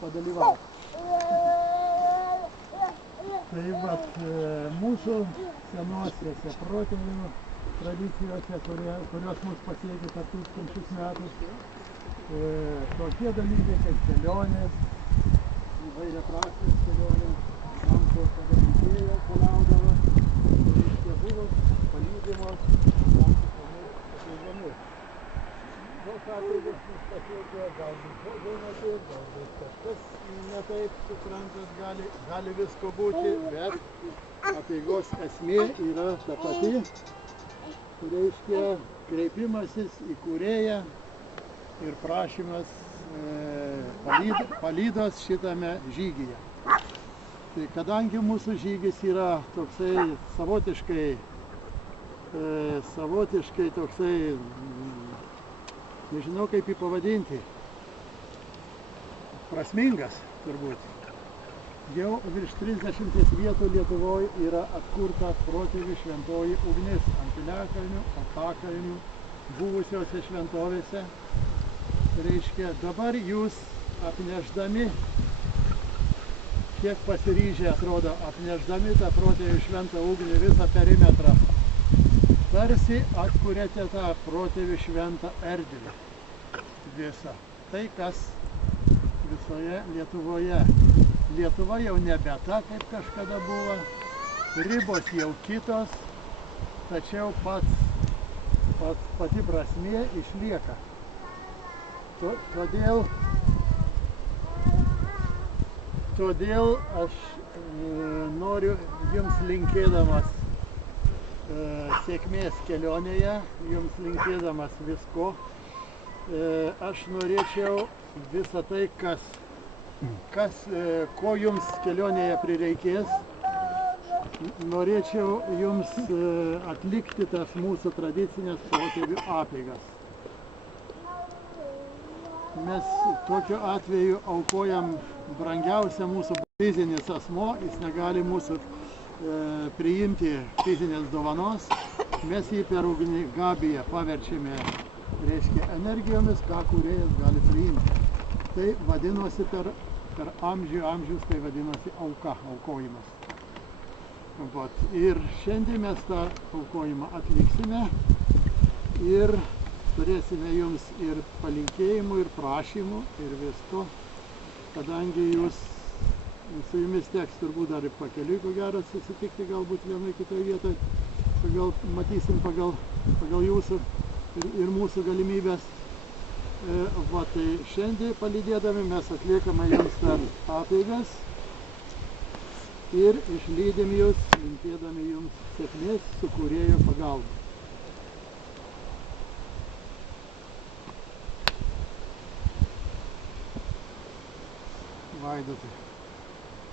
padalyvauti. Tai vat mūsų senosiuose protėvių tradicijose, kurios mus pasiekė per tūkstančius metų, tokie dalykai kaip kelionės, įvairiaprasmės kelionės, gamtos kada reikėjo keliaudavo, reiškia buvo palydimos tam tikromis apeigomis. Tos apeigos mus pasiekė, galbūt žodžiai netaip, galbūt kažkas netaip, suprantat, gali visko būti, bet apeigos esmė yra ta pati, reiškia kreipimasis į kūrėją ir prašymas palydos šitame žygyje. Tai kadangi mūsų žygis yra toksai savotiškai toksai, nežinau kaip jį pavadinti, prasmingas turbūt. Jau virš 30 vietų Lietuvoje yra atkurta protėvių šventoji ugnis ant piliakalnių, altakalnių, buvusiose šventovėse. Reiškia, dabar jūs apnešdami, kiek pasiryžę atrodo, apnešdami tą protėvių šventą ugnį visą perimetrą, tarsi atkuriate tą protėvių šventą erdvę visą. Tai, kas visoje Lietuvoje. Lietuva jau nebe ta, kaip kažkada buvo, ribos jau kitos, tačiau pati prasmė išlieka. Todėl aš noriu jums linkėdamas sėkmės kelionėje, jums linkėdamas visko, aš norėčiau visą tai, ko jums kelionėje prireikės, norėčiau jums atlikti tas mūsų tradicinės protėvių apeigas. Mes tokiu atveju aukojam brangiausią mūsų fizinis asmo, jis negali mūsų priimti fizinės dovanos, mes jį per ugnį gabiją paverčiame, reiškia, energijomis, ką kūrėjas gali priimti. Tai vadinosi per amžius, tai vadinosi aukojimas. Ir šiandien mes tą aukojimą atliksime ir turėsime jums ir palinkėjimų, ir prašymų, ir visko, kadangi su jumis teks turbūt dar ir pakeliui, ko gero, susitikti galbūt vienoje kitoje vietoje, matysim pagal jūsų ir mūsų galimybės. Tai šiandien palydėdami mes atliekame jums tas apeigas ir išlydim jūs, linkėdami jums sėkmės su kūrėjo pagalba. Vaidotai,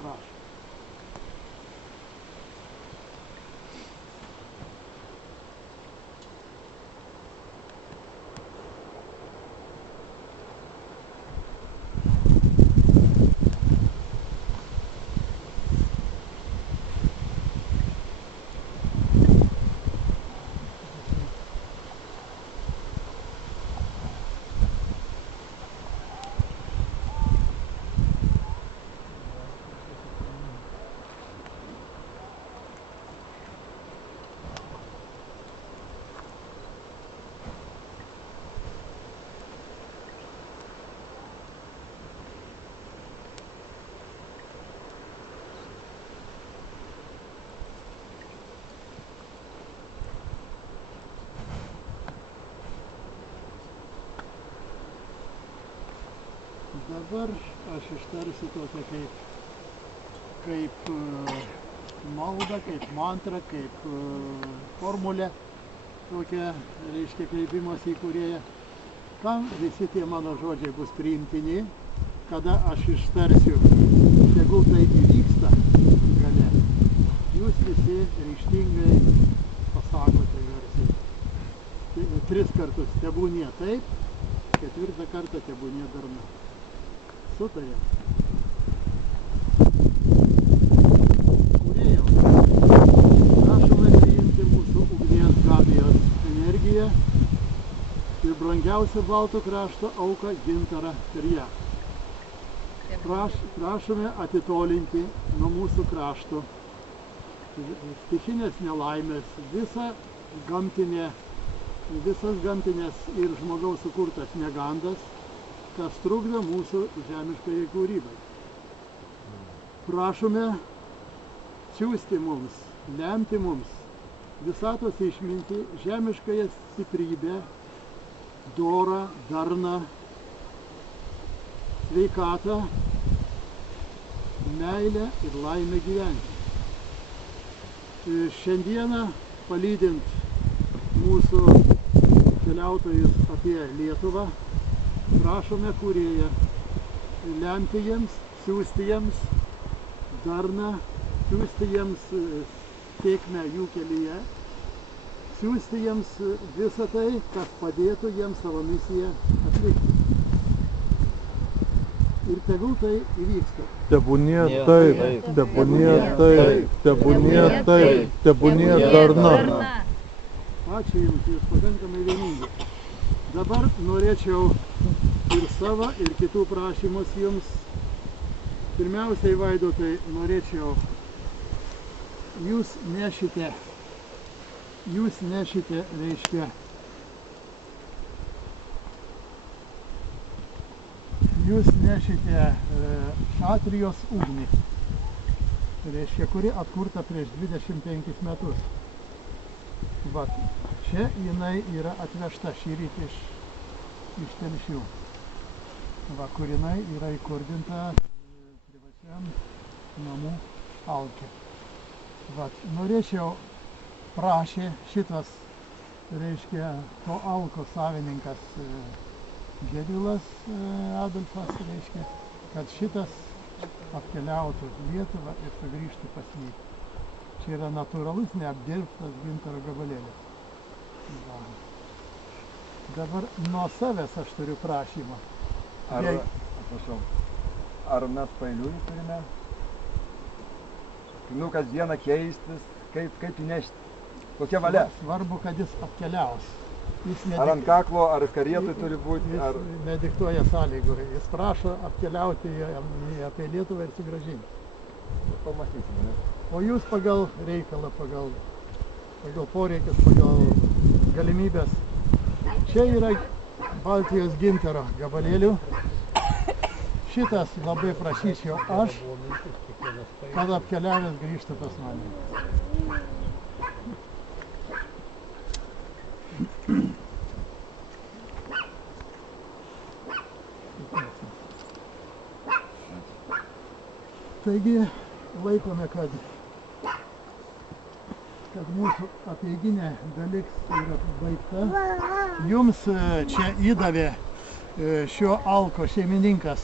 prašau. Dabar aš ištarsiu tokią kaip maldą, kaip mantrą, kaip formulę, tokią, reiškia, kreipimosi į kūrėją. Kam visi tie mano žodžiai bus priimtini, kada aš ištarsiu, tegul tai įvyksta gale, jūs visi ryžtingai pasakote garsiai. 3 kartus tebūnie taip, 4 kartą tebūnie darna. Sutarėm. Kūrėjau, prašome priimti mūsų ugnies gabijos energiją ir brangiausią balto krašto auką gintarą per ją. prašome atitolinti nuo mūsų krašto stichinės nelaimės, visas gamtinės ir žmogaus sukurtas negandas, kas trukdo mūsų žemiškai kūrybai. Prašome siųsti mums, lemti mums visatos išmintį, žemiškąją stiprybę, dorą, darną, sveikatą, meilę ir laimę gyventi. Šiandieną, palydint mūsų keliautojus apie Lietuvą, prašome Kūrėją lemti jiems, siųsti jiems darną, siųsti jiems sėkmę jų kelyje, siųsti jiems visą tai, kas padėtų jiems savo misiją atlikti. Ir tegul tai įvyksta. Tebūnie taip, tebūnie taip, tebūnie taip, tebūnie darna. Ačiū Jums, Jūs pakankamai vieningi. Dabar norėčiau ir savo, ir kitų prašymus Jums. Pirmiausiai, Vaidotai, norėčiau, Jūs nešite, reiškia, Jūs nešite šatrijos ugnį, reiškia, kuri atkurta prieš 25 metus. Va, čia jinai yra atvežta šįryt iš Telšių, va, kur jinai yra įkurdinta privačiam namų alke. Va, norėčiau, prašė šitas, reiškia, to alko savininkas Gedvilas Adolfas, reiškia, kad šitas apkeliautų Lietuvą ir sugrįžtų pas jį. Čia yra natūralus, neapdirbtas gintaro gabalėlis. Va. Dabar nuo savęs aš turiu prašymą. Ar mes pailiui turime? Kasdieną keistis, kaip įnešti? Kokia valia? Svarbu, kad jis apkeliaus. Ar ant kaklo, ar karietui turi būti? Jis nediktuoja sąlygų. Jis prašo apkeliauti apie Lietuvą ir sugrąžinti. Pamastysime. O jūs pagal reikalą, pagal poreikis, pagal galimybės. Čia yra Baltijos gintaro gabalėlių. Šitas labai prašyčiau aš, kad apkeliavęs grįžtų pas mane. Taigi laikome, kad mūsų apeiginė dalis yra baigta. Jums čia įdavė šio alko šeimininkas.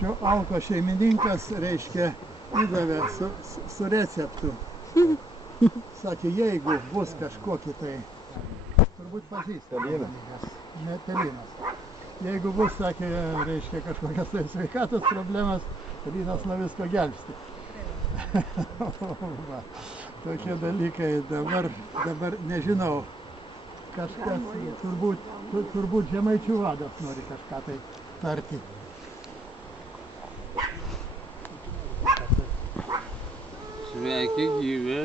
Šio alko šeimininkas, reiškia, įdavė su receptu. Sakė, jeigu bus kažkokie tai, turbūt pažįstamas dalykas, ne pelynas. Jeigu bus, sakė, reiškia, kažkokias tai sveikatos problemas, pelynas nuo visko gelbsti. Va, tokie dalykai dabar nežinau, kažkas turbūt žemaičių vadas nori kažką tai tarti. Sveiki gyvi,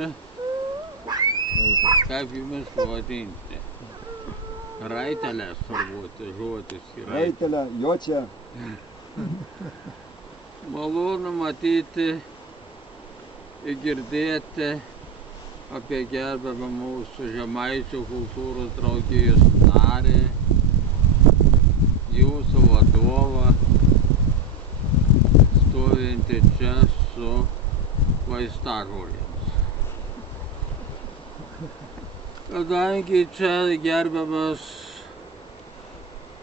kaip jumis pavadinti? Raitelės turbūt žodis yra. Raitelė, jočia. Malonu matyti ir girdėti apie gerbiamą mūsų Žemaičių kultūros draugijos narį, jūsų vadovą, stovintį čia su vaistažolėmis. Kadangi čia gerbiamas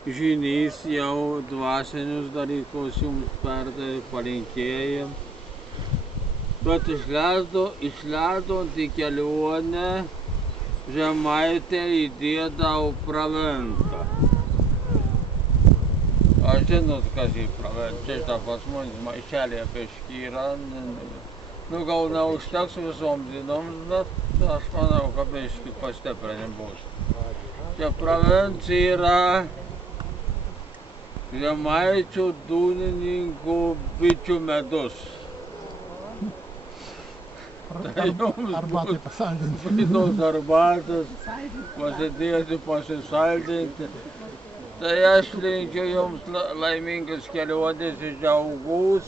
Žynys jau dvasinius dalykus jums perdavė, palinkėjo, bet išleidant į kelionę Žemaitę įdėdavo praventą. Aš žinot, kas į praventą, čia šitą pas mus maišelėje peškyra. Nu, gal neužteks visoms dienoms, bet aš manau, kad biškį pastiprinti bus. Čia pravencija yra Žemaičių dūnininkų bičių medus. Tai jums Arbatai pasaldinti. Vynos arbatas, pasidėti, pasisaldinti. Tai aš linkiu jums laimingas kelionės į Žiaugus,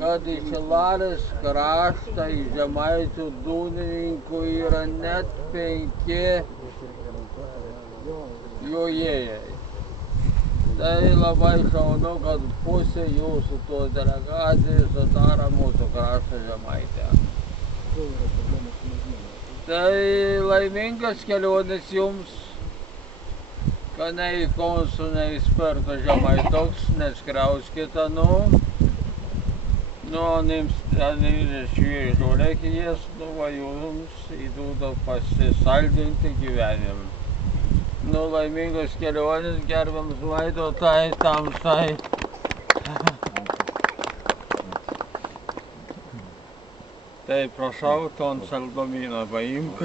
kad iš Šilalės kraštą į Žemaičių dūnininkų yra net 5 jojėjai. Tai labai šaunu, kad pusė jūsų tos delegacijos sudaro mūsų krašto Žemaitę. Tai laimingas kelionės jums, kad nei konsų, nei sperto Žemaitoks, neskriauskite, šviežio reikės, va jums įdūdo pasisaldinti gyvenimą. Laimingos kelionės, gerbiamas Vaidotai, Tamsai. Tai prašau, ton saldumyną paimk.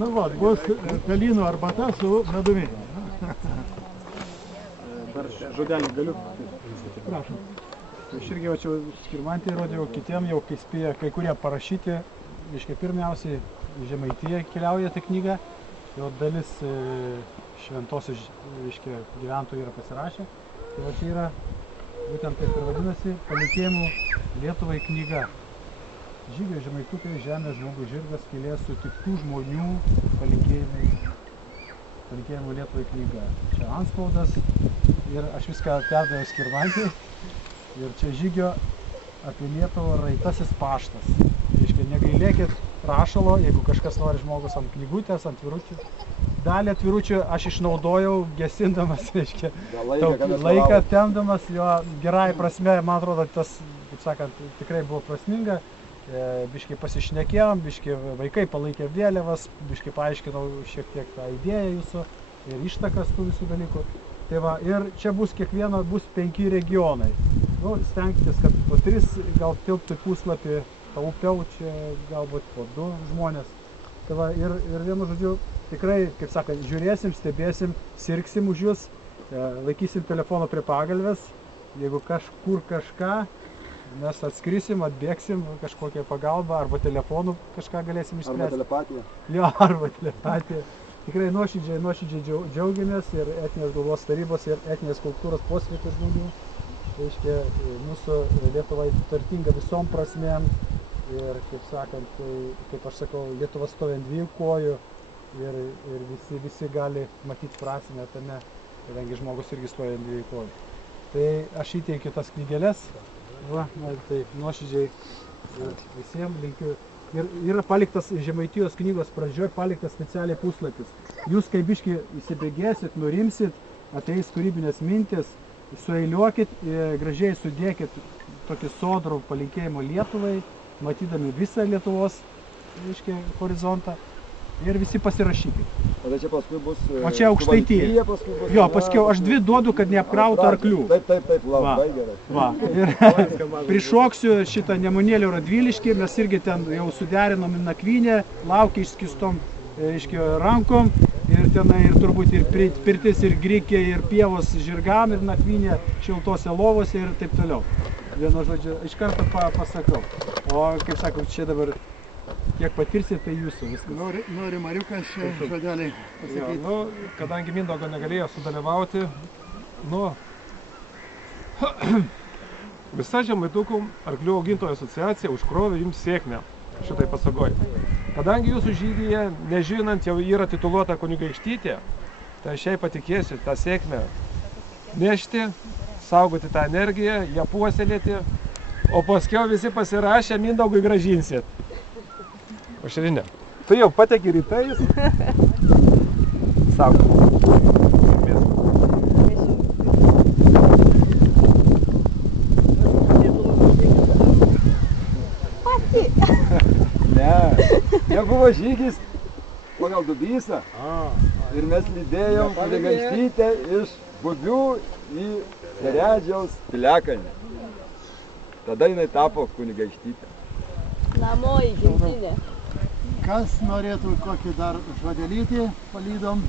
Nu va, bus pelynų arbata su medumi. Dar žodelį galiu. Prašom. Aš irgi va čia Skirmantį rodžiau, kitiem jau kai spėja kai kurie parašyti, reiškia pirmiausiai į Žemaitiją keliauja ta knyga, jau dalis šventosios gyventojų yra pasirašę. Tai va čia yra, būtent taip ir vadinasi, Palinkėjimų Lietuvai knyga. Žygio žemaitukai, žemės žmogus žirgas, kilės sutiktų žmonių Palinkėjimų Lietuvai knyga. Čia antspaudas ir aš viską perdaviau Skirmantį. Ir čia žygio apie Lietuvą raitasis paštas. Reiškia, negailėkit rašalo, jeigu kažkas nori žmogus ant knygutės, ant atviručių. Dalį atviručių aš išnaudojau gesindamas, reiškia, laiką temdamas, jo gerai prasme, man atrodo, tas, kaip sakant, tikrai buvo prasminga. Biškai pasišnekėjom, biškai vaikai palaikė vėliavas, biškai paaiškinau šiek tiek tą idėją jūsų ir ištakas tų visų dalykų. Tai va, ir čia bus kiekvieno, bus 5 regionai. Nu, stengtis, kad po 3 gal tilptų puslapį, taupiau čia galbūt po 2 žmonės. Tai va, ir vienu žodžiu, tikrai, kaip sakant, žiūrėsim, stebėsim, sirgsim už jūs, laikysim telefono prie pagalvės, jeigu kažkur kažką, mes atskrisim, atbėgsim kažkokią pagalbą, arba telefonu kažką galėsim išspręsti. Arba telepatija. Jo, arba telepatija. Tikrai nuoširdžiai džiaugiamės ir etninės galvos tarybos ir etninės kultūros puoselėtojų žmonių. Reiškia, mūsų Lietuva turtinga visom prasmėm ir, kaip sakant, kaip aš sakau, Lietuva stovi ant 2 kojų ir visi gali matyti prasmę tame, kadangi žmogus irgi stoja ant 2 kojų. Tai aš įteikiu tas knygeles, va, tai nuoširdžiai visiems linkiu. Ir yra paliktas Žemaitijos knygos pradžioje, paliktas specialiai puslapis. Jūs kaip biškį įsibėgėsit, nurimsit, ateis kūrybinės mintis, sueiliuokit, gražiai sudėkit tokį sodrų palinkėjimo Lietuvai, matydami visą Lietuvos, reiškia, horizontą. Ir visi pasirašykit. O tai čia paskui bus... O čia Aukštaitija. Jo, paskiau aš 2 duodu, kad neapkrautų arklių. Taip, labai gerai. Va, ir prišoksiu šitą Nemunėlio Radviliškį, mes irgi ten jau suderinom nakvynę, laukia išskistom, reiškia, rankom. Ir tenai ir turbūt ir pirtis, ir grikė, ir pievos žirgam, ir nakvynė šiltose lovose ir taip toliau. Vienu žodžiu, iš karto pasakau. O, kaip sakau, čia dabar kiek patirsit, tai jūsų viskas. Nori Mariukas čia žodelį pasakyti. Nu, kadangi Mindaugo negalėjo sudalyvauti, visa Žemaitukų arklių augintojų asociacija užkrovė jums sėkmę šitai pasagoj. Kadangi jūsų žygyje, nežinant, jau yra tituluota kunigaikštytė, tai aš jai patikėsiu tą sėkmę nešti, saugoti tą energiją, ją puoselėti, o paskiau visi pasirašę Mindaugui gražinsit. Aušrinė. Tu jau pateki rytais. Saugom. Ne buvo žygis pagal Dubysą ir mes lydėjom kunigaikštytę iš Bubių į Seredžiaus piliakalnį. Tada jinai tapo kunigaikštytė. Namo į gimtinę. Kas norėtų kokį dar žodelytį palydom?